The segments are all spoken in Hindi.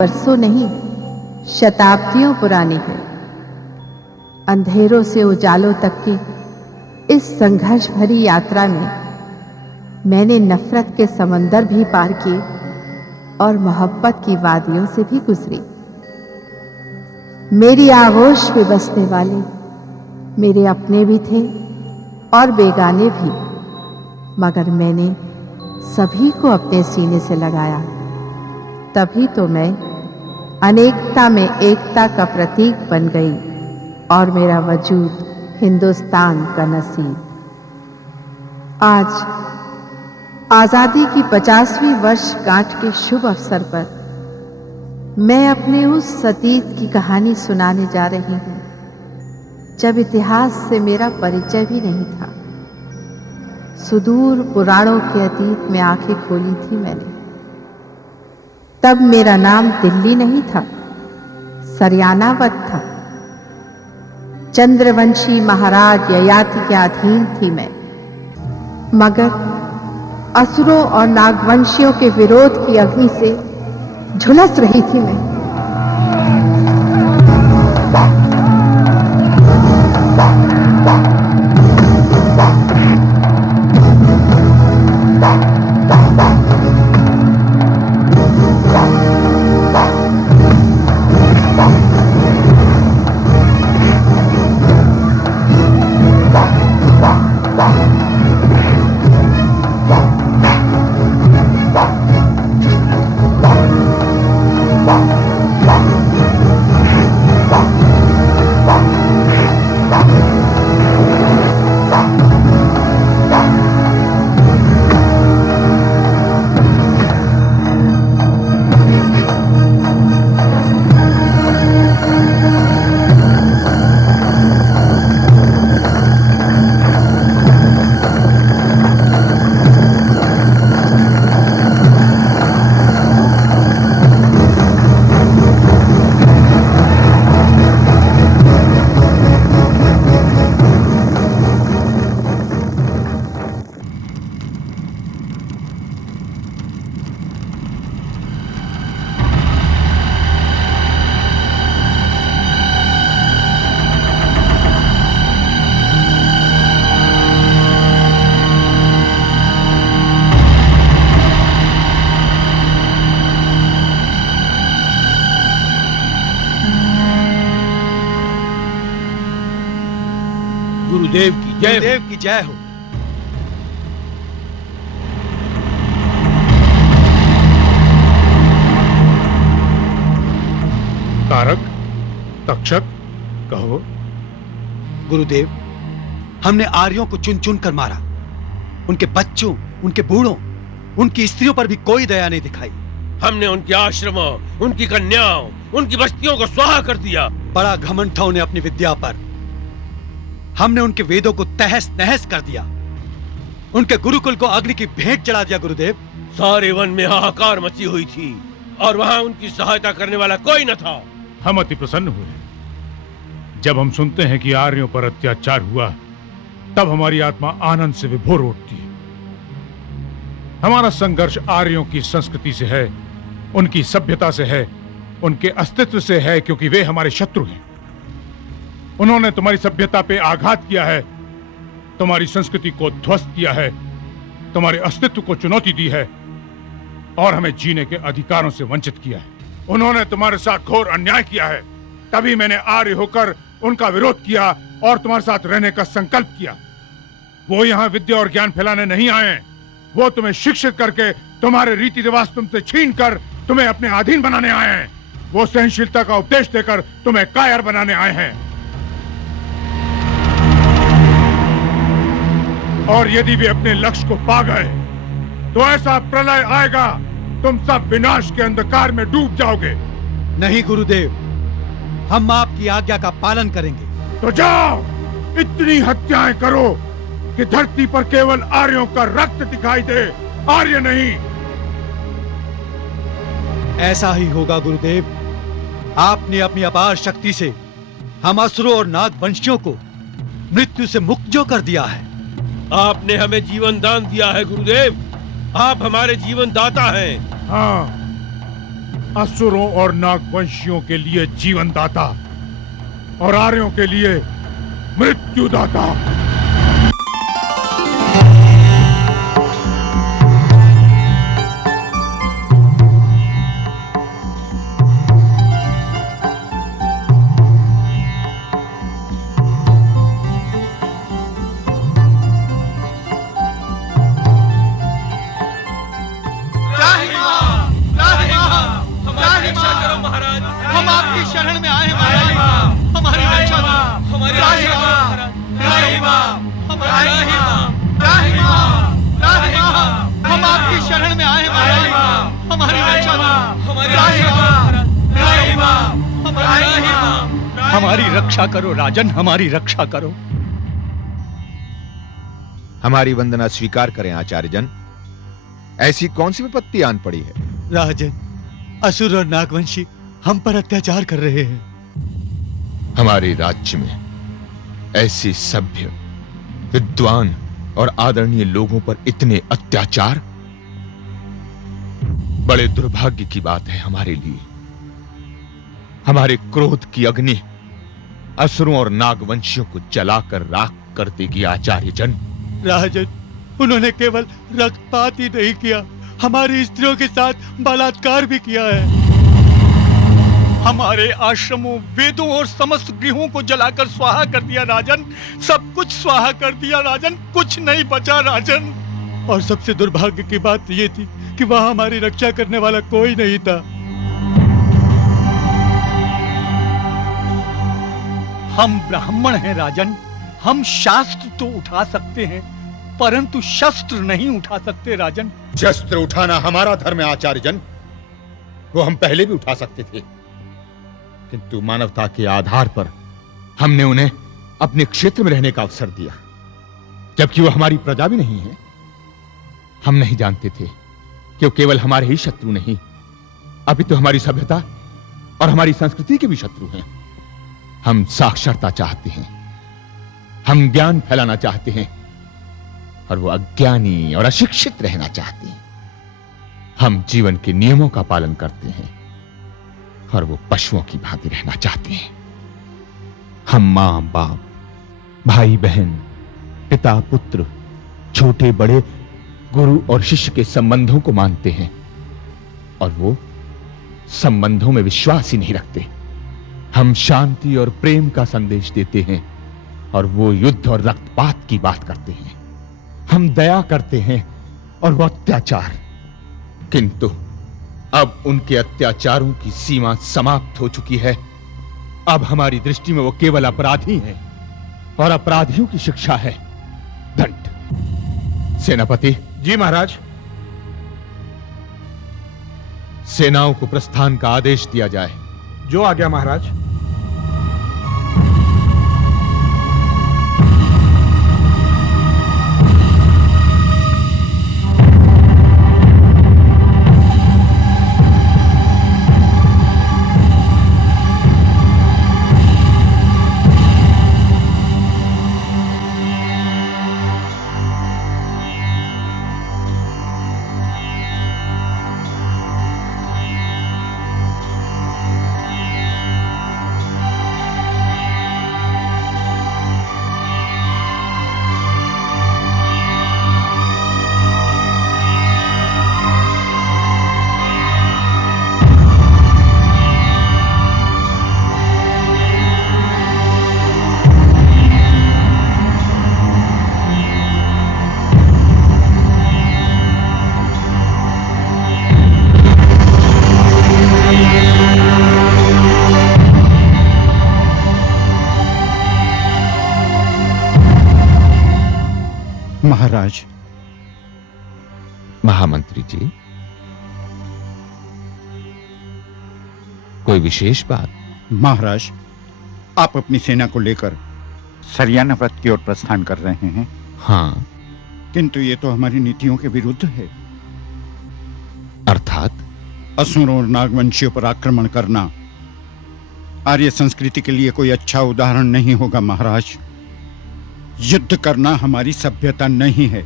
बरसों नहीं, शताब्दियों पुरानी है। अंधेरों से उजालों तक की इस संघर्ष भरी यात्रा में मैंने नफरत के समंदर भी पार किए और मोहब्बत की वादियों से भी गुजरी। मेरी आगोश में बसने वाले मेरे अपने भी थे और बेगाने भी, मगर मैंने सभी को अपने सीने से लगाया। तभी तो मैं अनेकता में एकता का प्रतीक बन गई और मेरा वजूद हिंदुस्तान का नसीब। आज आजादी की 50वीं वर्षगांठ के शुभ अवसर पर मैं अपने उस अतीत की कहानी सुनाने जा रही हूं जब इतिहास से मेरा परिचय भी नहीं था। सुदूर पुराणों के अतीत में आंखें खोली थी मैंने। तब मेरा नाम दिल्ली नहीं था, सरियानावत था। चंद्रवंशी महाराज ययाति के अधीन थी मैं, मगर असुरों और नागवंशियों के विरोध की अग्नि से झुलस रही थी मैं। गुरुदेव की जय, गुरुदेव की जय हो। तारक, तक्षक, कहो। गुरुदेव, हमने आर्यों को चुन चुन कर मारा। उनके बच्चों, उनके बूढ़ों, उनकी स्त्रियों पर भी कोई दया नहीं दिखाई। हमने उनके आश्रमों, उनकी कन्याओं, उनकी बस्तियों को स्वाहा कर दिया। बड़ा घमंड था उन्हें अपनी विद्या पर। हमने उनके वेदों को तहस नहस कर दिया। उनके गुरुकुल को अग्नि की भेंट चढ़ा दिया। गुरुदेव, सारे वन में हाहाकार मची हुई थी और वहां उनकी सहायता करने वाला कोई न था। हम अति प्रसन्न हुए जब हम सुनते हैं कि आर्यों पर अत्याचार हुआ। तब हमारी आत्मा आनंद से विभोर उठती है। हमारा संघर्ष आर्यों की संस्कृति से है, उनकी सभ्यता से है, उनके अस्तित्व से है, क्योंकि वे हमारे शत्रु हैं। उन्होंने तुम्हारी सभ्यता पे आघात किया है, तुम्हारी संस्कृति को ध्वस्त किया है, तुम्हारे अस्तित्व को चुनौती दी है और हमें जीने के अधिकारों से वंचित किया है। उन्होंने तुम्हारे साथ घोर अन्याय किया है। तभी मैंने आर्य होकर उनका विरोध किया और तुम्हारे साथ रहने का संकल्प किया। वो यहाँ विद्या और ज्ञान फैलाने नहीं आए। वो तुम्हें शिक्षित करके तुम्हारे रीति रिवाज तुमसे छीन कर तुम्हें अपने अधीन बनाने आए हैं। वो सहनशीलता का उपदेश देकर तुम्हें कायर बनाने आए हैं। और यदि वे अपने लक्ष्य को पा गए तो ऐसा प्रलय आएगा, तुम सब विनाश के अंधकार में डूब जाओगे। नहीं गुरुदेव, हम आपकी आज्ञा का पालन करेंगे। तो जाओ, इतनी हत्याएं करो कि धरती पर केवल आर्यों का रक्त दिखाई दे, आर्य नहीं। ऐसा ही होगा गुरुदेव। आपने अपनी अपार शक्ति से हम असुरों और नागवंशियों को मृत्यु से मुक्त जो कर दिया है। आपने हमें जीवन दान दिया है गुरुदेव। आप हमारे जीवन दाता हैं। हाँ, असुरों और नागवंशियों के लिए जीवनदाता और आर्यों के लिए मृत्युदाता। हम आपकी शरण में आए हैं महाराज, हमारी रक्षा करो, हमारी हम आपकी शरण में आए हैं महाराज, हमारी रक्षा करो, हमारी रक्षा करो राजन, हमारी रक्षा करो। हमारी वंदना स्वीकार करें आचार्यजन। ऐसी कौन सी विपत्ति आन पड़ी है? राजन, असुर और नागवंशी हम पर अत्याचार कर रहे हैं। हमारे राज्य में ऐसे सभ्य, विद्वान और आदरणीय लोगों पर इतने अत्याचार बड़े दुर्भाग्य की बात है हमारे लिए। हमारे क्रोध की अग्नि असुरों और नागवंशियों को जलाकर राख कर देगी आचार्यजन। राजन, उन्होंने केवल रक्तपात ही नहीं किया, हमारी स्त्रियों के साथ बलात्कार भी किया है। हमारे आश्रमों, वेदों और समस्त गृहों को जलाकर स्वाहा कर दिया राजन, सब कुछ स्वाहा कर दिया राजन, कुछ नहीं बचा राजन। और सबसे दुर्भाग्य की बात ये थी कि वहां हमारी रक्षा करने वाला कोई नहीं था। हम ब्राह्मण हैं राजन, हम शास्त्र तो उठा सकते हैं परंतु शस्त्र नहीं उठा सकते राजन। शस्त्र उठाना हमारा धर्म है आचार्यजन, वो हम पहले भी उठा सकते थे, किंतु मानवता के आधार पर हमने उन्हें अपने क्षेत्र में रहने का अवसर दिया, जबकि वो हमारी प्रजा भी नहीं है। हम नहीं जानते थे कि वो केवल हमारे ही शत्रु नहीं, अभी तो हमारी सभ्यता और हमारी संस्कृति के भी शत्रु हैं। हम साक्षरता चाहते हैं, हम ज्ञान फैलाना चाहते हैं, और वो अज्ञानी और अशिक्षित रहना चाहते हैं। हम जीवन के नियमों का पालन करते हैं और वो पशुओं की भांति रहना चाहते हैं। हम मां बाप, भाई बहन, पिता पुत्र, छोटे बड़े, गुरु और शिष्य के संबंधों को मानते हैं, और वो संबंधों में विश्वास ही नहीं रखते। हम शांति और प्रेम का संदेश देते हैं, और वो युद्ध और रक्तपात की बात करते हैं। हम दया करते हैं, और वो अत्याचार। किंतु अब उनके अत्याचारों की सीमा समाप्त हो चुकी है। अब हमारी दृष्टि में वो केवल अपराधी हैं, और अपराधियों की शिक्षा है दंड। सेनापति। जी महाराज। सेनाओं को प्रस्थान का आदेश दिया जाए। जो आ गया महाराज। महाराज। महामंत्री जी, कोई विशेष बात? महाराज, आप अपनी सेना को लेकर सरियाना व्रत की ओर प्रस्थान कर रहे हैं। हाँ, किंतु ये तो हमारी नीतियों के विरुद्ध है। अर्थात? असुरों और नागवंशियों पर आक्रमण करना आर्य संस्कृति के लिए कोई अच्छा उदाहरण नहीं होगा महाराज। युद्ध करना हमारी सभ्यता नहीं है।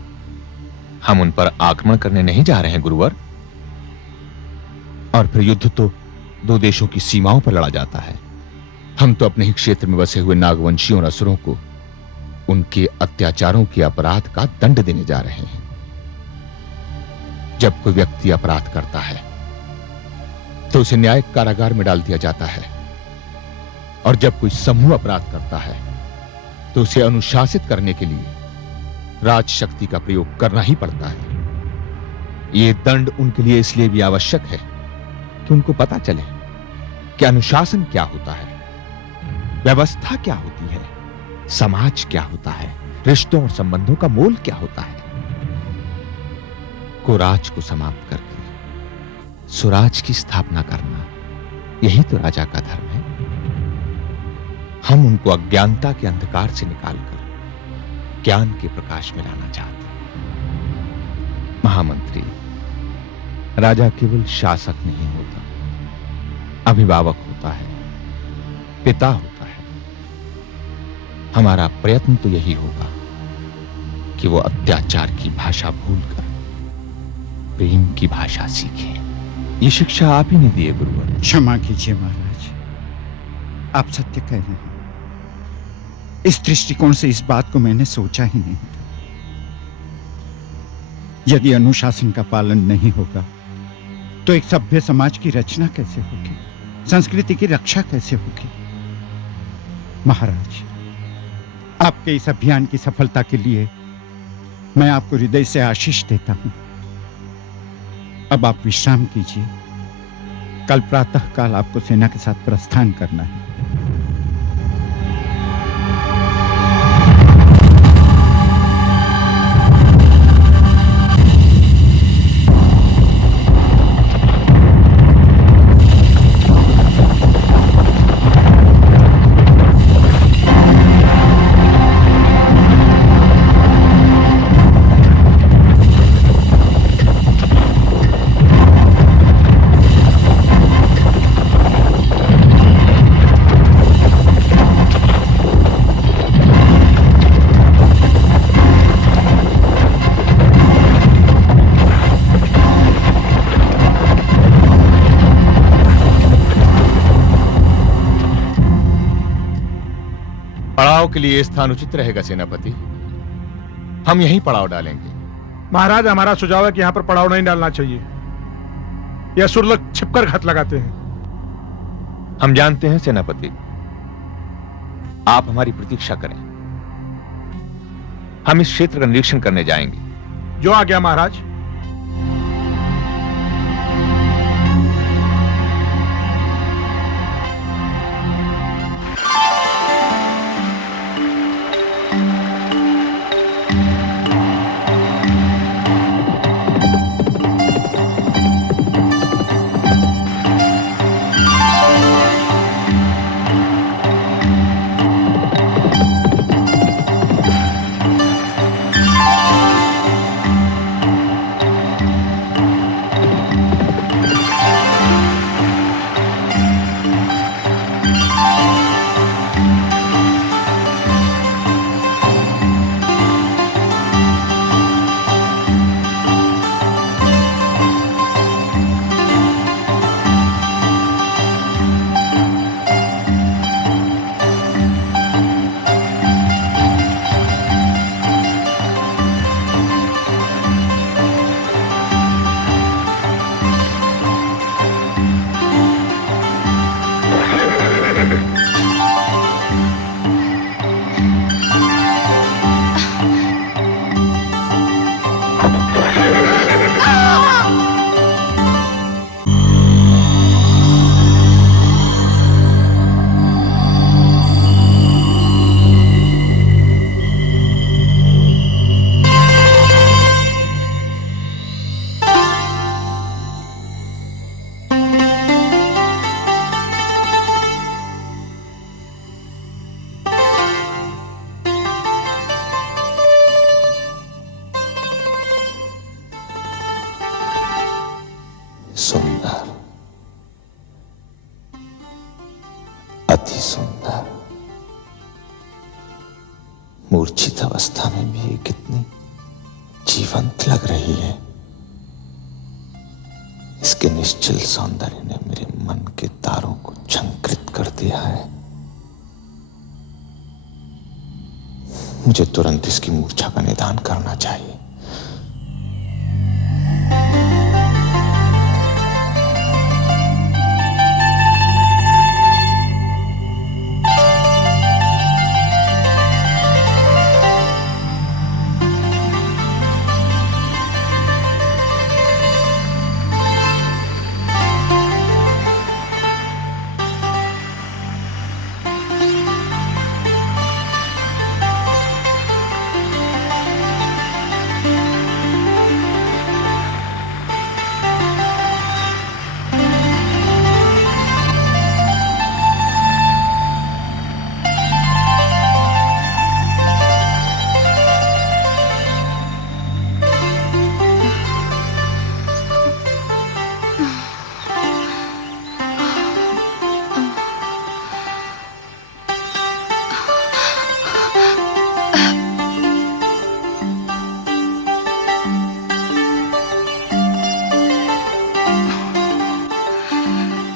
हम उन पर आक्रमण करने नहीं जा रहे हैं गुरुवर। और फिर युद्ध तो दो देशों की सीमाओं पर लड़ा जाता है। हम तो अपने ही क्षेत्र में बसे हुए नागवंशियों और असुरों को उनके अत्याचारों के अपराध का दंड देने जा रहे हैं। जब कोई व्यक्ति अपराध करता है तो उसे न्यायिक कारागार में डाल दिया जाता है, और जब कोई समूह अपराध करता है तो उसे अनुशासित करने के लिए राजशक्ति का प्रयोग करना ही पड़ता है। यह दंड उनके लिए इसलिए भी आवश्यक है कि उनको पता चले कि अनुशासन क्या होता है, व्यवस्था क्या होती है, समाज क्या होता है, रिश्तों और संबंधों का मोल क्या होता है। कुराज को समाप्त करके सुराज की स्थापना करना, यही तो राजा का धर्म है। हम उनको अज्ञानता के अंधकार से निकालकर ज्ञान के प्रकाश में लाना चाहते हैं। महामंत्री, राजा केवल शासक नहीं होता, अभिभावक होता है, पिता होता है। हमारा प्रयत्न तो यही होगा कि वो अत्याचार की भाषा भूलकर प्रेम की भाषा सीखे। ये शिक्षा आप ही ने दी है गुरुवर। क्षमा कीजिए महाराज, आप सत्य कह रहे हैं। इस दृष्टिकोण से इस बात को मैंने सोचा ही नहीं था। यदि अनुशासन का पालन नहीं होगा तो एक सभ्य समाज की रचना कैसे होगी, संस्कृति की रक्षा कैसे होगी। महाराज, आपके इस अभियान की सफलता के लिए मैं आपको हृदय से आशीष देता हूं। अब आप विश्राम कीजिए, कल प्रातः काल आपको सेना के साथ प्रस्थान करना है। पड़ाव के लिए स्थान उचित रहेगा सेनापति। हम यहीं पड़ाव डालेंगे। महाराज, हमारा सुझाव है कि यहां पर पड़ाव नहीं डालना चाहिए। यह असुर लोग छिपकर घात लगाते हैं। हम जानते हैं सेनापति, आप हमारी प्रतीक्षा करें। हम इस क्षेत्र का निरीक्षण करने जाएंगे। जो आ गया महाराज। सुंदर, अति सुंदर। मूर्छित अवस्था में भी ये कितनी जीवंत लग रही है। इसके निश्चल सौंदर्य ने मेरे मन के तारों को झंकृत कर दिया है। मुझे तुरंत इसकी मूर्छा का निदान करना चाहिए।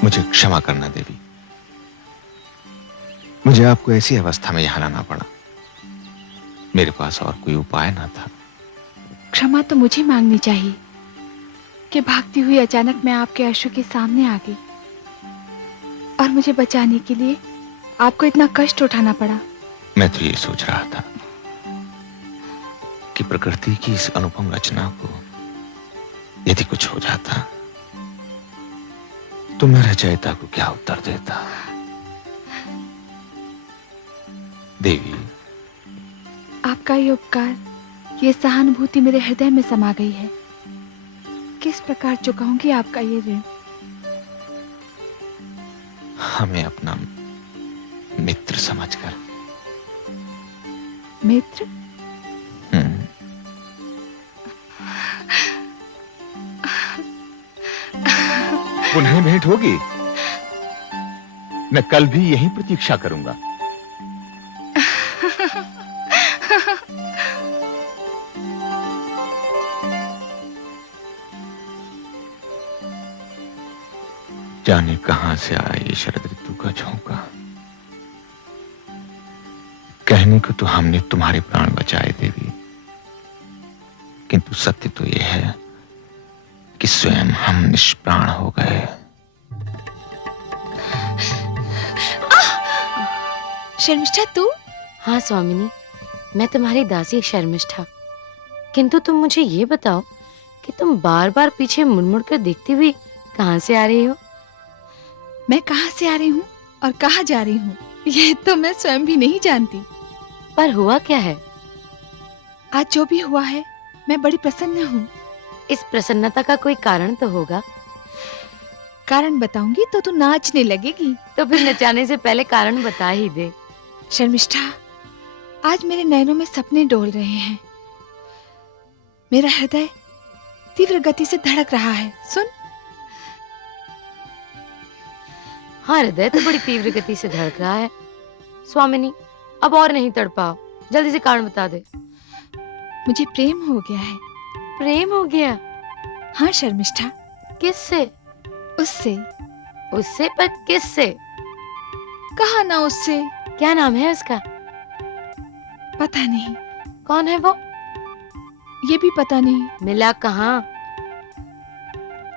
मुझे क्षमा करना देवी, मुझे आपको ऐसी अवस्था में यहां लाना पड़ा। मेरे पास और कोई उपाय ना था। क्षमा तो मुझे मांगनी चाहिए कि भागती हुई अचानक मैं आपके अश्रु के सामने आ गई और मुझे बचाने के लिए आपको इतना कष्ट उठाना पड़ा। मैं तो ये सोच रहा था कि प्रकृति की इस अनुपम रचना को यदि कुछ हो जाता तो मैं रचयिता को क्या उत्तर देता। देवी, आपका ये उपकार, ये सहानुभूति मेरे हृदय में समा गई है। किस प्रकार चुकाऊंगी आपका ये ऋण। हमें अपना मित्र समझकर। मित्र? पुनः भेंट होगी। मैं कल भी यही प्रतीक्षा करूंगा। जाने कहां से आया ये शरद ऋतु का झोंका। कहने को तो हमने तुम्हारे प्राण बचाए देवी, किंतु सत्य तो यह है कि स्वयं हम निष्प्राण हो गए। शर्मिष्ठा तू? हाँ स्वामिनी, मैं तुम्हारी दासी शर्मिष्ठा। किंतु तुम मुझे ये बताओ कि तुम बार बार पीछे मुड़ कर देखती हुई कहाँ से आ रही हो? मैं कहाँ से आ रही हूँ और कहाँ जा रही हूँ यह तो मैं स्वयं भी नहीं जानती। पर हुआ क्या है? आज जो भी हुआ है मैं बड़ी प्रसन्न हूँ। इस प्रसन्नता का कोई कारण तो होगा। कारण बताऊंगी तो तू नाचने लगेगी। तो फिर नचाने से पहले कारण बता ही दे। शर्मिष्ठा, आज मेरे नैनों में सपने डोल रहे हैं। मेरा हृदय तीव्र गति से धड़क रहा है। सुन। हाँ, हृदय तो बड़ी तीव्र गति से धड़क रहा है। स्वामिनी, अब और नहीं तड़पाओ, जल्दी से कारण बता दे। मुझे प्रेम हो गया है। प्रेम हो गया? हाँ शर्मिष्ठा। किससे? उससे। उससे? पर किससे? कहा ना उससे। क्या नाम है उसका? पता नहीं। कौन है वो? ये भी पता नहीं। मिला कहाँ?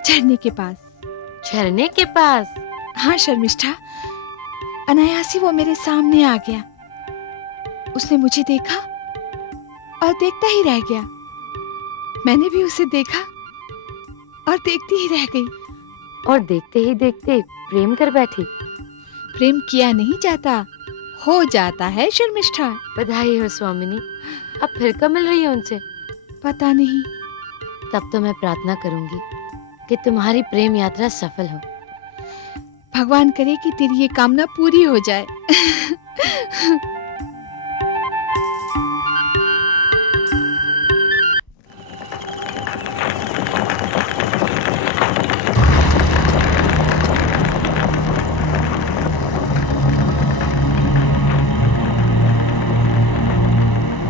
झरने के पास। झरने के पास? हाँ शर्मिष्ठा, अनायासी वो मेरे सामने आ गया। उसने मुझे देखा और देखता ही रह गया। मैंने भी उसे देखा और देखती ही रह गई। और देखते ही देखते प्रेम कर बैठी। प्रेम किया नहीं जाता, हो जाता है शर्मिष्ठा। बधाई हो स्वामिनी। अब फिर कब मिल रही है उनसे? पता नहीं। तब तो मैं प्रार्थना करूंगी कि तुम्हारी प्रेम यात्रा सफल हो। भगवान करे कि तेरी ये कामना पूरी हो जाए।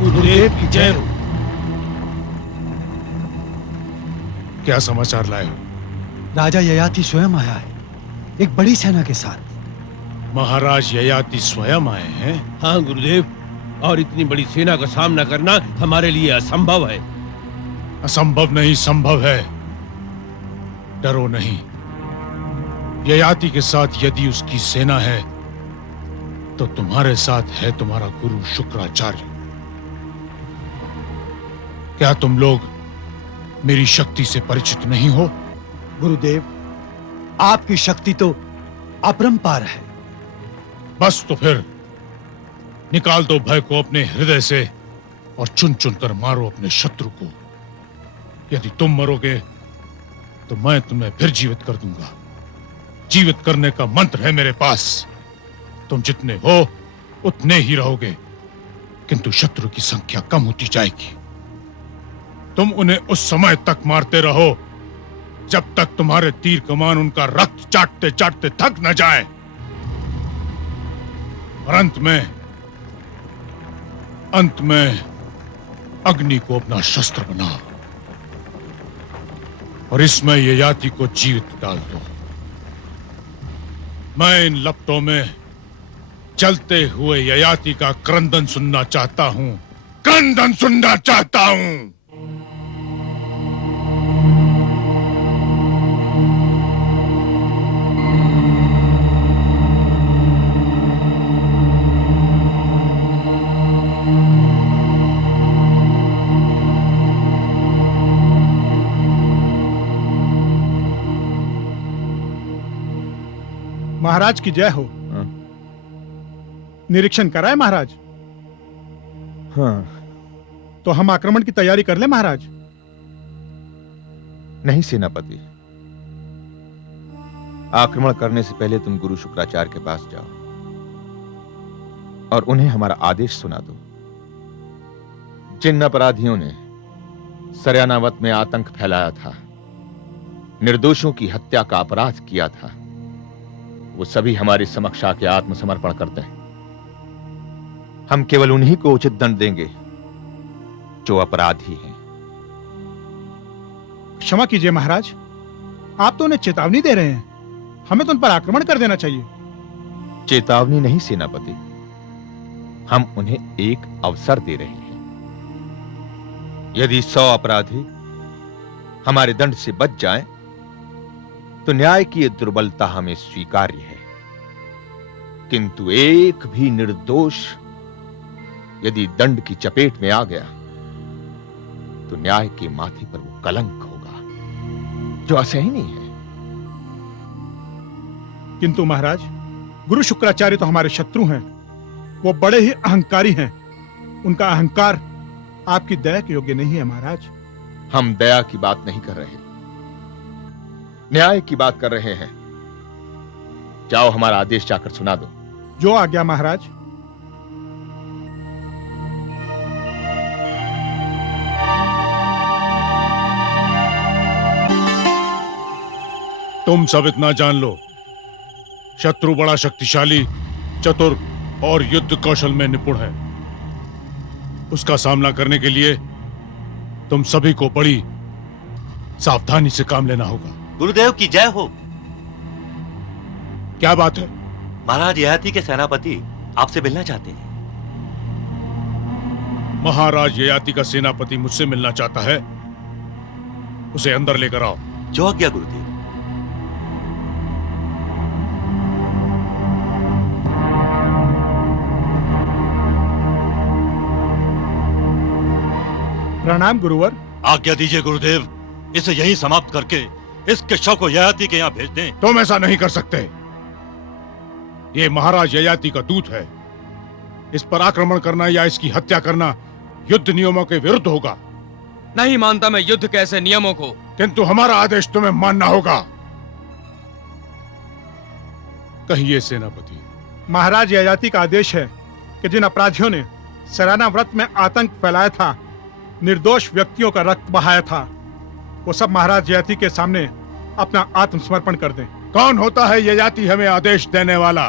गुरुदेव की जय हो। क्या समाचार लाए हो? राजा ययाति स्वयं आया है, एक बड़ी सेना के साथ। महाराज ययाति स्वयं आए हैं? हाँ गुरुदेव, और इतनी बड़ी सेना का सामना करना हमारे लिए असंभव है। असंभव नहीं, संभव है। डरो नहीं। ययाति के साथ यदि उसकी सेना है तो तुम्हारे साथ है तुम्हारा गुरु शुक्राचार्य। क्या तुम लोग मेरी शक्ति से परिचित नहीं हो? गुरुदेव, आपकी शक्ति तो अपरंपार है। बस तो फिर निकाल दो भय को अपने हृदय से और चुन चुन कर मारो अपने शत्रु को। यदि तुम मरोगे तो मैं तुम्हें फिर जीवित कर दूंगा। जीवित करने का मंत्र है मेरे पास। तुम जितने हो उतने ही रहोगे, किंतु शत्रु की संख्या कम होती जाएगी। तुम उन्हें उस समय तक मारते रहो जब तक तुम्हारे तीर कमान उनका रक्त चाटते चाटते थक न जाए। और अंत में अग्नि को अपना शस्त्र बनाओ और इसमें ययाति को जीवित डाल दो। मैं इन लपटों में चलते हुए ययाति का क्रंदन सुनना चाहता हूं, क्रंदन सुनना चाहता हूं। महाराज की जय हो। निरीक्षण कराए महाराज? हाँ। तो हम आक्रमण की तैयारी कर ले महाराज? नहीं सेनापति, आक्रमण करने से पहले तुम गुरु शुक्राचार्य के पास जाओ और उन्हें हमारा आदेश सुना दो। जिन अपराधियों ने सरयानावत में आतंक फैलाया था, निर्दोषों की हत्या का अपराध किया था, वो सभी हमारे समक्ष आके आत्मसमर्पण करते हैं। हम केवल उन्हीं को उचित दंड देंगे जो अपराधी हैं। क्षमा कीजिए महाराज, आप तो उन्हें चेतावनी दे रहे हैं, हमें तो उन पर आक्रमण कर देना चाहिए। चेतावनी नहीं सेनापति, हम उन्हें एक अवसर दे रहे हैं। यदि 100 अपराधी हमारे दंड से बच जाएं, तो न्याय की ये दुर्बलता हमें स्वीकार्य है, किंतु एक भी निर्दोष यदि दंड की चपेट में आ गया तो न्याय के माथे पर वो कलंक होगा जो असहनीय है। किंतु महाराज, गुरु शुक्राचार्य तो हमारे शत्रु हैं, वो बड़े ही अहंकारी हैं। उनका अहंकार आपकी दया के योग्य नहीं है महाराज। हम दया की बात नहीं कर रहे, न्याय की बात कर रहे हैं। जाओ हमारा आदेश जाकर सुना दो। जो आज्ञा महाराज। तुम सब इतना जान लो, शत्रु बड़ा शक्तिशाली, चतुर और युद्ध कौशल में निपुण है। उसका सामना करने के लिए तुम सभी को बड़ी सावधानी से काम लेना होगा। गुरुदेव की जय हो। क्या बात है? महाराज ययाति के सेनापति आपसे मिलना चाहते हैं। महाराज ययाति का सेनापति मुझसे मिलना चाहता है, उसे अंदर लेकर आओ। जो आज्ञा गुरुदेव। प्रणाम गुरुवर। आज्ञा दीजिए गुरुदेव, इसे यहीं समाप्त करके इसके शव को ययाति के यहाँ भेज दें। तुम ऐसा नहीं कर सकते। ये महाराज ययाति का दूत है। इस पर आक्रमण करना या इसकी हत्या करना युद्ध नियमों के विरुद्ध होगा। नहीं मानता मैं युद्ध के ऐसे नियमों को। किंतु हमारा आदेश तुम्हें मानना होगा। कहिए सेनापति। महाराज ययाति का आदेश है कि जिन अपराधियों ने सराना व्रत में आतंक फैलाया था, निर्दोष व्यक्तियों का रक्त बहाया था, वो सब महाराज ययाति के सामने अपना आत्मसमर्पण कर दें। कौन होता है ययाति हमें आदेश देने वाला?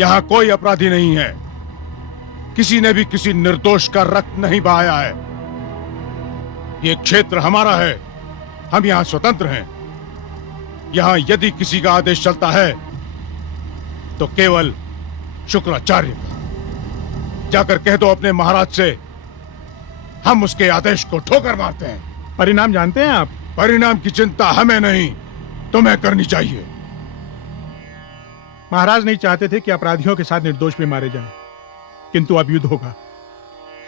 यहां कोई अपराधी नहीं है। किसी ने भी किसी निर्दोष का रक्त नहीं बहाया है। ये क्षेत्र हमारा है, हम यहां स्वतंत्र हैं। यहां यदि किसी का आदेश चलता है तो केवल शुक्राचार्य का। जाकर कह दो अपने महाराज से, हम उसके आदेश को ठोकर मारते हैं। परिणाम जानते हैं आप? परिणाम की चिंता हमें नहीं, तुम्हें करनी चाहिए। महाराज नहीं चाहते थे कि अपराधियों के साथ निर्दोष भी मारे जाएं, किंतु अब युद्ध होगा।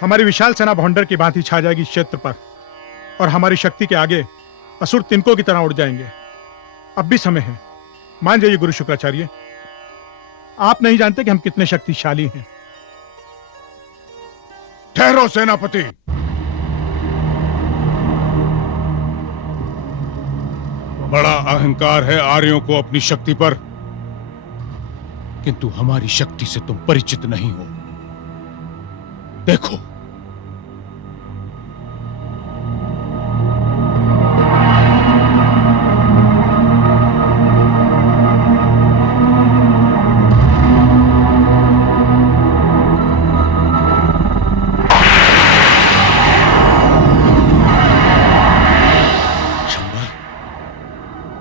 हमारी विशाल सेना भौंडर की भांति छा जाएगी इस क्षेत्र पर, और हमारी शक्ति के आगे असुर तिनकों की तरह उड़ जाएंगे। अब भी समय है, मान जाइए गुरु शुक्राचार्य। आप नहीं जानते कि हम कितने शक्तिशाली हैं। ठहरो सेनापति। बड़ा अहंकार है आर्यों को अपनी शक्ति पर, किंतु हमारी शक्ति से तुम परिचित नहीं हो। देखो,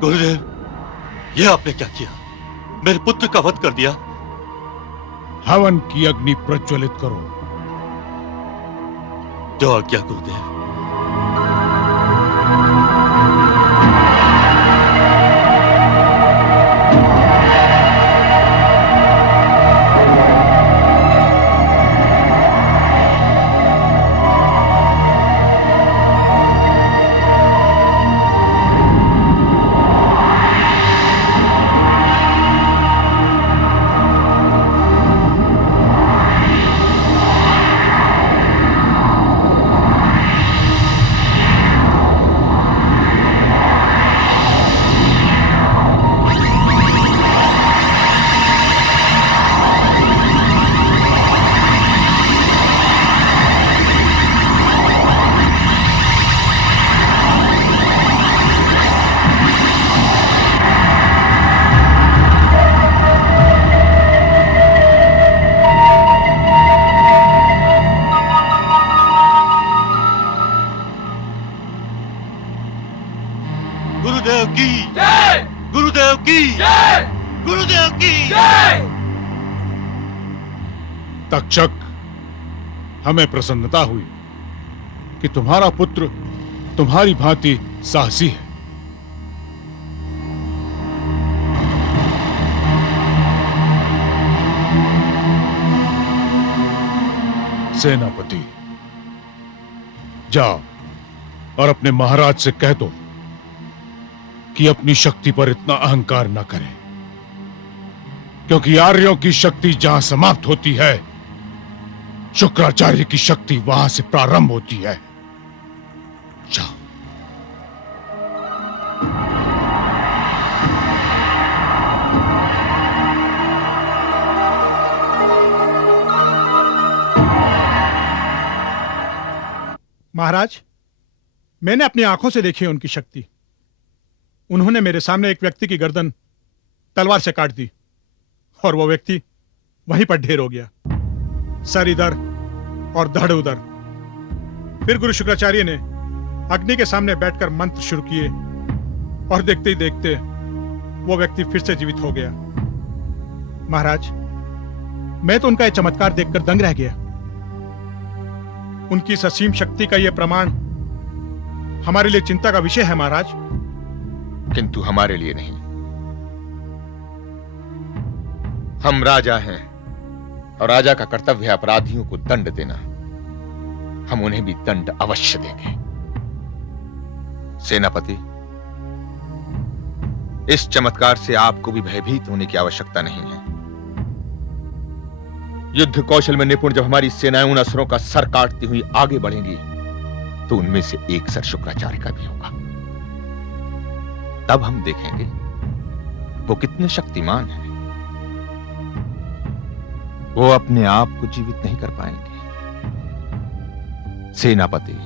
गुरुदेव, ये आपने क्या किया? मेरे पुत्र का वध कर दिया। हवन की अग्नि प्रज्वलित करो। जो आज्ञा गुरुदेव। गुरुदेव की जय! गुरुदेव की जय! गुरुदेव की जय! तक्षक, हमें प्रसन्नता हुई कि तुम्हारा पुत्र तुम्हारी भांति साहसी है। सेनापति, जाओ और अपने महाराज से कह दो कि अपनी शक्ति पर इतना अहंकार न करें, क्योंकि आर्यों की शक्ति जहां समाप्त होती है, शुक्राचार्य की शक्ति वहां से प्रारंभ होती है। जाओ। महाराज, मैंने अपनी आंखों से देखी है उनकी शक्ति। उन्होंने मेरे सामने एक व्यक्ति की गर्दन तलवार से काट दी और वो व्यक्ति वहीं पर ढेर हो गया, सर इधर और धड़ उधर। फिर गुरु शुक्राचार्य ने अग्नि के सामने बैठकर मंत्र शुरू किए और देखते ही देखते वो व्यक्ति फिर से जीवित हो गया। महाराज, मैं तो उनका यह चमत्कार देखकर दंग रह गया। उनकी असीम शक्ति का यह प्रमाण हमारे लिए चिंता का विषय है महाराज। किंतु हमारे लिए नहीं। हम राजा हैं और राजा का कर्तव्य है अपराधियों को दंड देना। हम उन्हें भी दंड अवश्य देंगे। सेनापति, इस चमत्कार से आपको भी भयभीत होने की आवश्यकता नहीं है। युद्ध कौशल में निपुण जब हमारी सेनाएं उन असुरों का सर काटती हुई आगे बढ़ेंगी, तो उनमें से एक सर शुक्राचार्य का भी होगा। तब हम देखेंगे वो कितने शक्तिमान हैं। वो अपने आप को जीवित नहीं कर पाएंगे। सेनापति,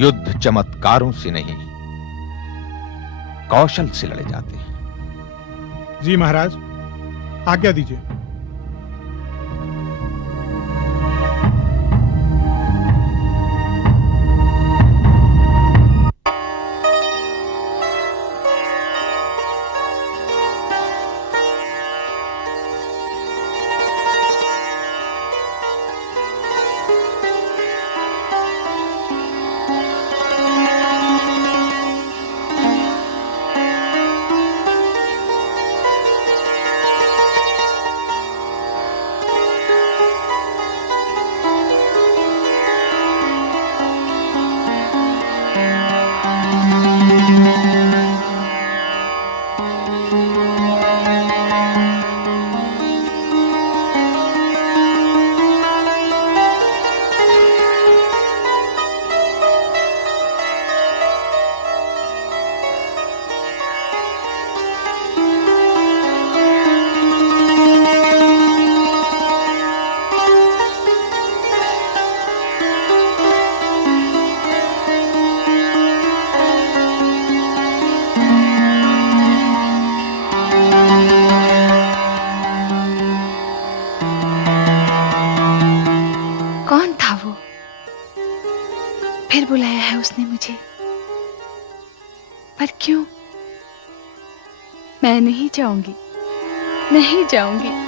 युद्ध चमत्कारों से नहीं, कौशल से लड़े जाते हैं। जी महाराज, आज्ञा दीजिए। पर क्यों? मैं नहीं जाऊंगी, नहीं जाऊंगी।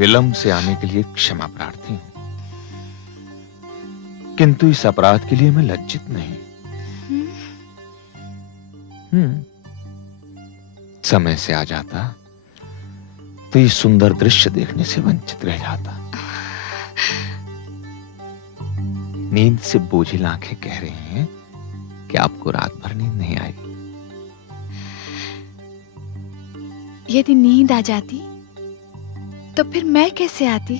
विलंब से आने के लिए क्षमा प्रार्थी हूं, किंतु इस अपराध के लिए मैं लज्जित नहीं। समय से आ जाता तो ये सुंदर दृश्य देखने से वंचित रह जाता। नींद से बोझिल आंखें कह रही हैं कि आपको रात भर नींद नहीं आई। यदि नींद आ जाती तो फिर मैं कैसे आती?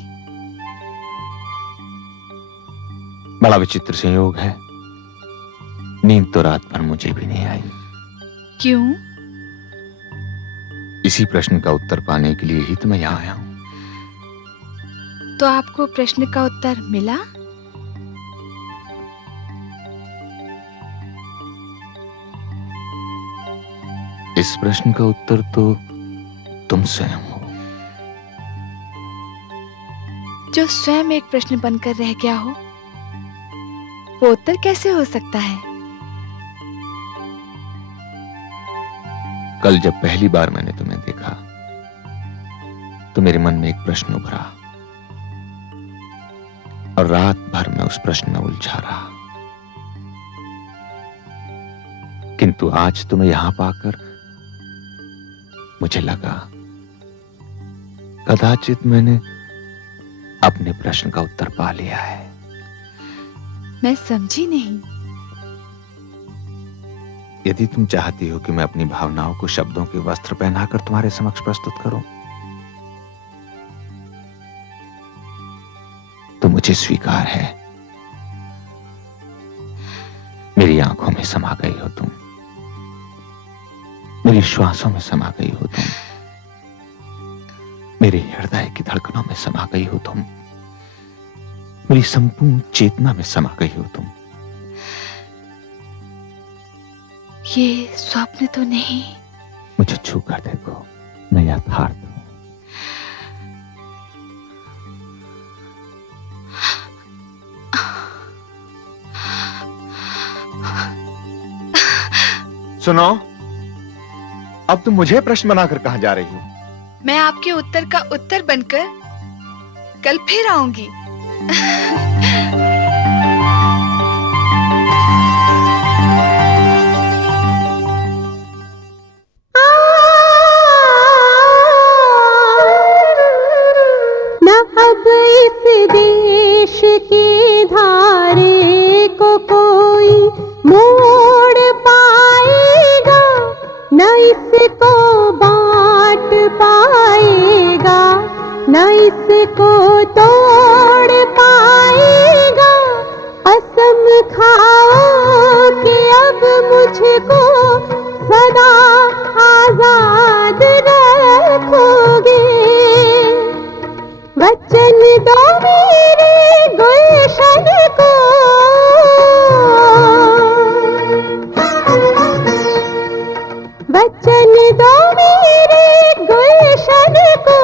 बड़ा विचित्र संयोग है, नींद तो रात भर मुझे भी नहीं आई। क्यों? इसी प्रश्न का उत्तर पाने के लिए ही तो मैं यहां आया हूं। तो आपको प्रश्न का उत्तर मिला? इस प्रश्न का उत्तर तो तुम स्वयं हो। जो स्वयं एक प्रश्न बनकर रह गया हो, वो उत्तर कैसे हो सकता है? कल जब पहली बार मैंने तुम्हें देखा तो मेरे मन में एक प्रश्न उभरा और रात भर मैं उस प्रश्न में उलझा रहा। किंतु आज तुम्हें यहां पाकर मुझे लगा कदाचित मैंने अपने प्रश्न का उत्तर पा लिया है। मैं समझी नहीं। यदि तुम चाहती हो कि मैं अपनी भावनाओं को शब्दों के वस्त्र पहनाकर तुम्हारे समक्ष प्रस्तुत करूं तो मुझे स्वीकार है। मेरी आंखों में समा गई हो तुम, मेरी श्वासों में समा गई हो तुम, मेरे हृदय की धड़कनों में समा गई हो तुम, मेरी संपूर्ण चेतना में समा गई हो तुम। ये स्वप्न तो नहीं? मुझे छू कर देखो, मैं यथार्थ हूं। सुनो, अब तुम मुझे प्रश्न बनाकर कहां जा रही हो? मैं आपके उत्तर का उत्तर बनकर कल फिर आऊंगी। न अब इस देश की धारे को कोई मोड़ पाएगा, न इसको बांट पाएगा, न इसको तोड़ पाएगा। कसम खाओ कि अब मुझको सदा आजाद रखोगे। वचन दो मेरे गुलशन को, वचन दो मेरे गुलशन को